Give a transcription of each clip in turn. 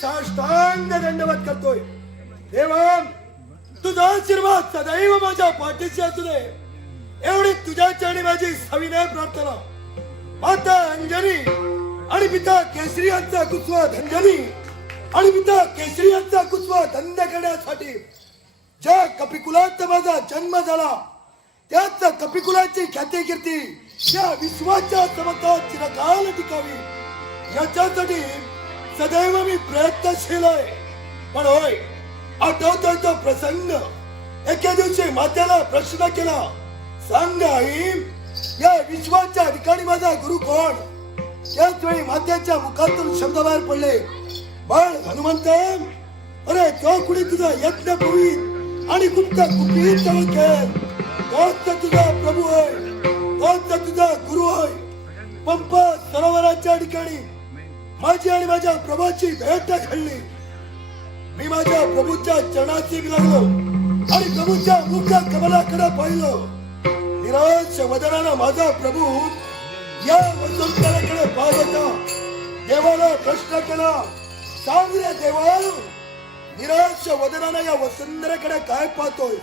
साष्टांग दंडवत करतोय. देवा तुझा आशीर्वाद सदैव माझ्या पाठीशी असू दे. एवढी तुझ्या चरणी माझी सविनय प्रार्थना. माता अंजनी आणि पिता केसरी यांचा कुचवा धंजनी आणि पिता केसरी यांचा कुचवा धंद करण्यासाठी ज्या कपिकुलात माझा जन्म झाला त्याच कपिकुलाची ख्याती कीर्ती या विश्वाच्या समता चिरकाल टिकावी. याच्यासाठी सदैव मी प्रयत्नशील आहे. पण होय आठवतोय तो प्रसंग. एके दिवशी मात्याला प्रश्न केला सांग आई या विश्वाच्या ठिकाणी माझा गुरु कोण? त्याच वेळी मात्याच्या मुखातून शब्द बाहेर पडले बाळ हनुमंत अरे तो कुणी तुझा यज्ञ पूर्वी आणि गुप्त कुपीत ओळखेल तोच तर तुझा प्रभू होय तोच तर तुझा गुरु होय. पंप सरोवराच्या ठिकाणी माझी आणि माझ्या प्रभूची भेट घडली. मी माझ्या प्रभूच्या चरणाची लागलो आणि प्रभूच्या मुख कमलाकडे पाहिलो. निराश वदनानं माझा प्रभू या वसंतराकडे पाहत होता. देवाला प्रश्न केला सांग रे देवा निराश वदनानं या वसुंधराकडे काय पाहतोय?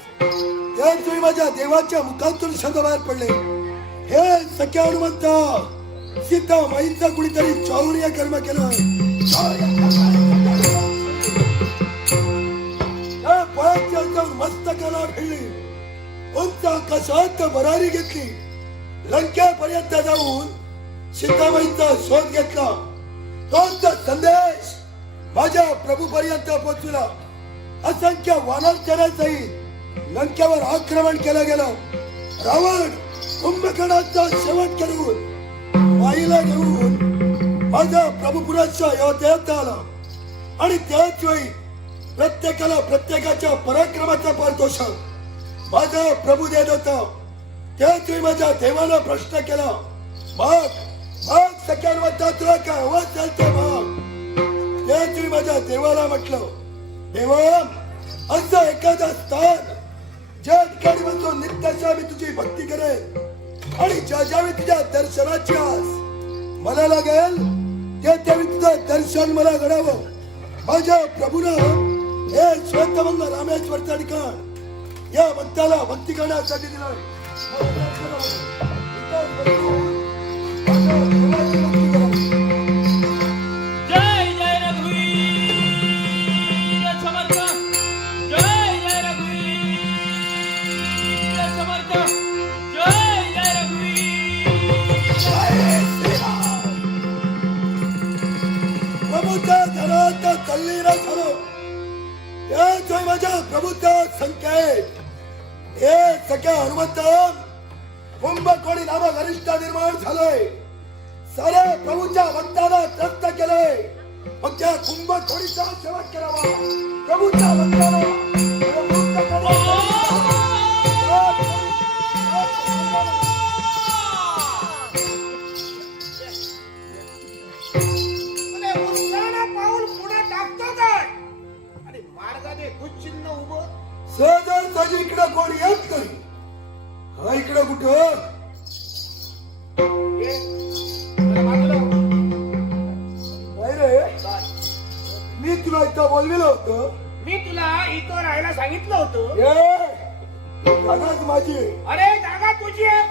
त्याच वेळी माझ्या देवाच्या मुखातून शब्द बाहेर पडले. हे सख्या हनुमंता सीता माईचा कुणीतरी चौर्य कर्म केलं चौर्य कर्म केलं. त्या मस्तकाला भिडली उंच आकाशात भरारी घेतली. लंकेपर्यंत जाऊन सीताबाईचा शोध घेतला. तोच संदेश माझ्या प्रभू पोहोचला. असंख्य वानरचऱ्यासहित लंकेवर आक्रमण केलं गेलं. रावण कुंभकर्णाचा शेवट करून माईला घेऊन माझा प्रभुपुराच्या अयोध्येत आला आणि त्याच वेळी प्रत्येकाला प्रत्येकाच्या पराक्रमाचा पारितोषिक माझा प्रभू देत होता. त्याच वेळी माझ्या देवाला प्रश्न केला मग मग सख्यांवर तुला काय आवाज चालतो मग. त्याच वेळी माझ्या देवाला म्हटलं देवा असं एखादा स्थान ज्या ठिकाणी बसून नित्याच्या मी तुझी भक्ती करेल आणि ज्या ज्यावेळी तुझ्या दर्शनाची आस मला लागेल त्या त्यावेळी तुझं दर्शन मला घडावं. माझ्या प्रभूनं हे श्वेतमंग रामेश्वरचा ठिकाण या भक्ताला भक्ती करण्यासाठी दिलं. त्याच वेळी माझ्या प्रभूचा संकेत. हे सख्या हनुमंत कुंभकोणी नाम गरिष्ठ निर्माण झालंय. सारे प्रभूच्या भक्ताला त्रस्त केलंय. मग त्या कुंभकोणीचा शेवट करावा. प्रभूच्या भक्ताला दुश्चिन्ह उभं. सहजासहजी इकडं कोण येत नाही. हा इकडं कुठं? ये. नाही रे. मी तुला इथं बोललेलं होतं. मी तुला इथं राहायला सांगितलं होतं. जागाच माझी. अरे जागा तुझी आहे.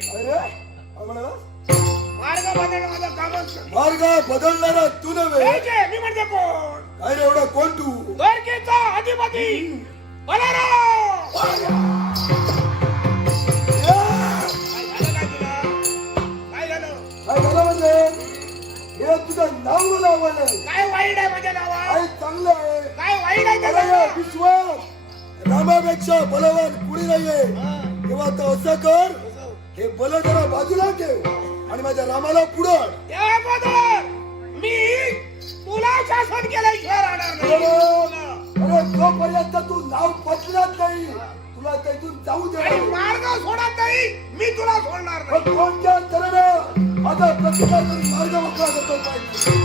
म्हणाला मार्ग बदलणं माझं कामच मार्ग बदलणारा तू नव्हे. मी म्हणजे कोण? काय रे एवढा कोण तू? द्वारकेचा अधिपती. बलराम. म्हणजे? तुझं नाव मला आवडलं काय वाईट आहे माझ्या नावात? काय चांगलं आहे. काय वाईट आहे अरे विश्वात रामापेक्षा बलवान कुणी नाहीये? तेव्हा तर असं कर हे बल जरा बाजूला ठेव आणि माझ्या रामाला पुढं मी तुला शासन राहणार नाही. अरे जोपर्यंत तू नाव बदलत नाही तुला त्यातून जाऊ दे. आणि मार्ग सोडत नाही मी तुला सोडणार नाही. कोणत्या तऱ्हेनं माझा प्रतिकार मार्ग मोकळा करतो पाहिजे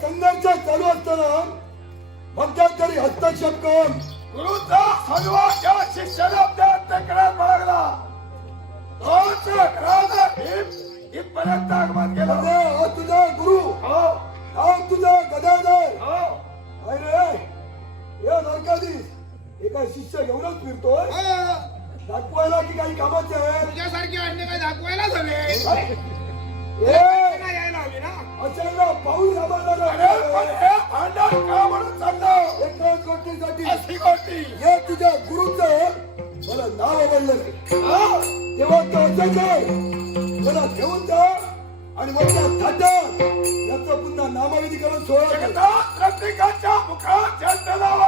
संघर्ष चालू असताना भक्तात तरी हस्तक्षेप करून गुरुचा हनुमाच्या शिष्याला तक्रार मागला. तोच राजा भीम इथपर्यंत आगमन केलं. हा तुझा गुरु. हो. हा. तुझा गदाधर. हो. अरे या नरकाधीश. एका शिष्य घेऊनच फिरतोय? दाखवायला की काही कामाचे आहे तुझ्यासारखी अन्य काय दाखवायला झाले ए, यायला हवी ना अचानक पाऊल. हे भांडण का म्हणून चाललं एकाच गोष्टीसाठी अशी गोष्टी या तुझ्या गुरुचं मला नाव आवडलं नाही. हा? तेव्हा तो. मला घेऊन जा आणि माझ्या ताटात याचं पुन्हा नामविधीकरण सोहळा कर. जगतात प्रत्येकाच्या मुखात ज्यांचं नाव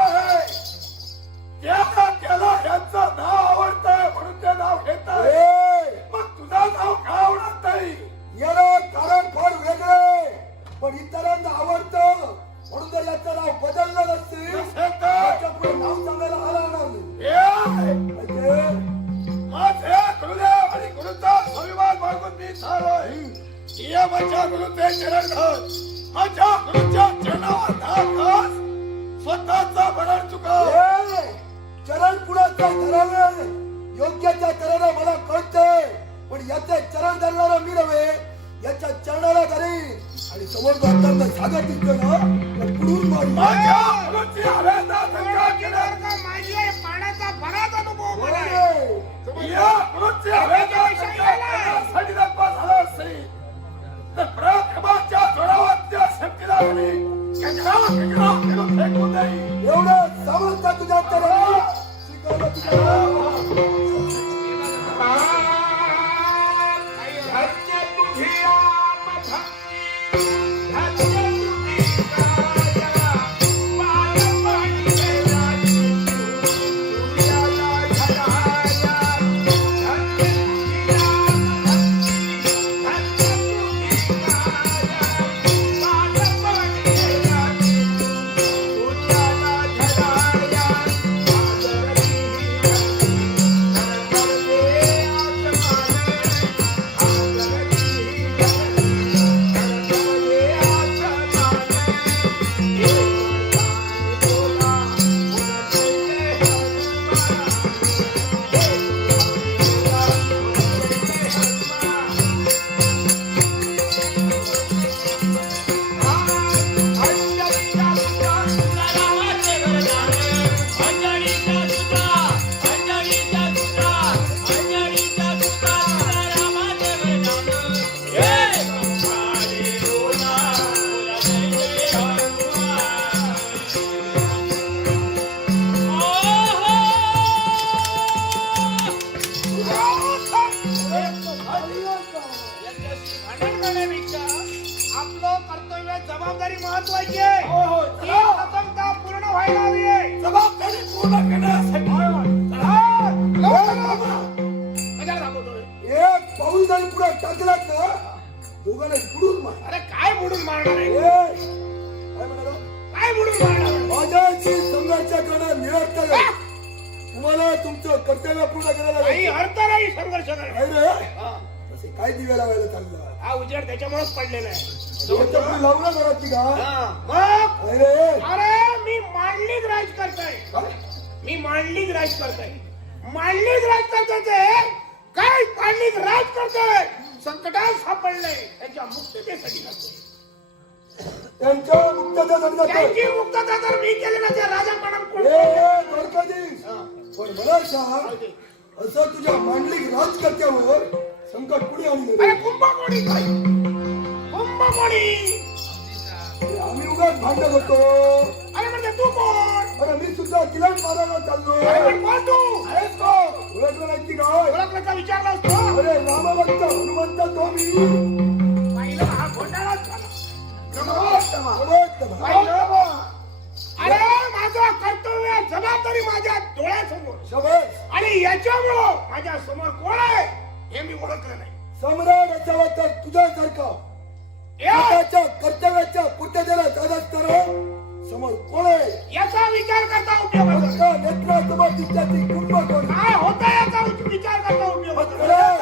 माझ्या गुरुचे चरण धर माझ्या गुरुच्या चरणावर धाकास स्वतःचा बरड चुका चरण पुढाचा धरावे योग्य त्या चरणाला मला कळतंय पण याचे चरण धरणारा मी नव्हे याच्या चरणाला धरेन आणि समोर जाताना सागर दिसतो ना तर पुढून मारू माझ्या गुरुची केला माझी पाण्याचा बराच अनुभव मला आहे. अरे, या गुरुची हवेचा टाकलात ना दोघांना पुढून मार अरे काय बुडून मारणार आहे? काय म्हणाला? काय बुडून मारणार? माझ्याशी संघर्ष करणं निरर्थक आहे. तुम्हाला तुमचं कर्तव्य पूर्ण करायला काही लागेल. अर्थ नाही संघर्ष करण्यात. काय रे. हा, तसे काय दिवे लावायला चाललं. हा उजेड त्याच्यामुळेच पडलेला आहे. घरात का? हा, मग? काय रे. अरे मी मांडलीत राज करताय काय? मी मांडलीत राज करताय मांडलीत राज करताय ते काय मांडलीत राज करताय संकटात सापडलंय. त्याच्या मुक्ततेसाठी. त्यांच्या मुक्ततेसाठी जातोय. त्यांची मुक्तता तर मी केली ना त्या राजापणा कोण द्वारकाधीश. पण मला सांग असं तुझ्या मांडलिक राजकर्त्यावर संकट कुणी आणलं अरे कुंभकोणी कुंभकोणी. आम्ही उगाच भांडण होतो. अरे म्हणजे तू कोण? अरे मी सुद्धा किरण मारायला चाललो अरे पण कोण तू? ओळखलं नाही की काय ओळखल्याचा विचारला असतो अरे रामभक्त हनुमंत तो मी. पाहिलं हा घोटाळाच झाला? अरे माझं कर्तव्य जबाबदारी माझ्या डोळ्यासमोर. शबास. आणि याच्यामुळं माझ्यासमोर कोण आहे हे मी ओळखलं नाही. सम्राट असावा तर तुझ्यासारखा. ए, स्वतःच्या कर्तव्याच्या पूर्ततेला साथ असताना समोर कोण आहे याचा विचार करता उपयोग होतो. नेत्र समोर तिच्याची कुंभ कोण काय होतं याचा विचार करता उपयोग होतो. खरं.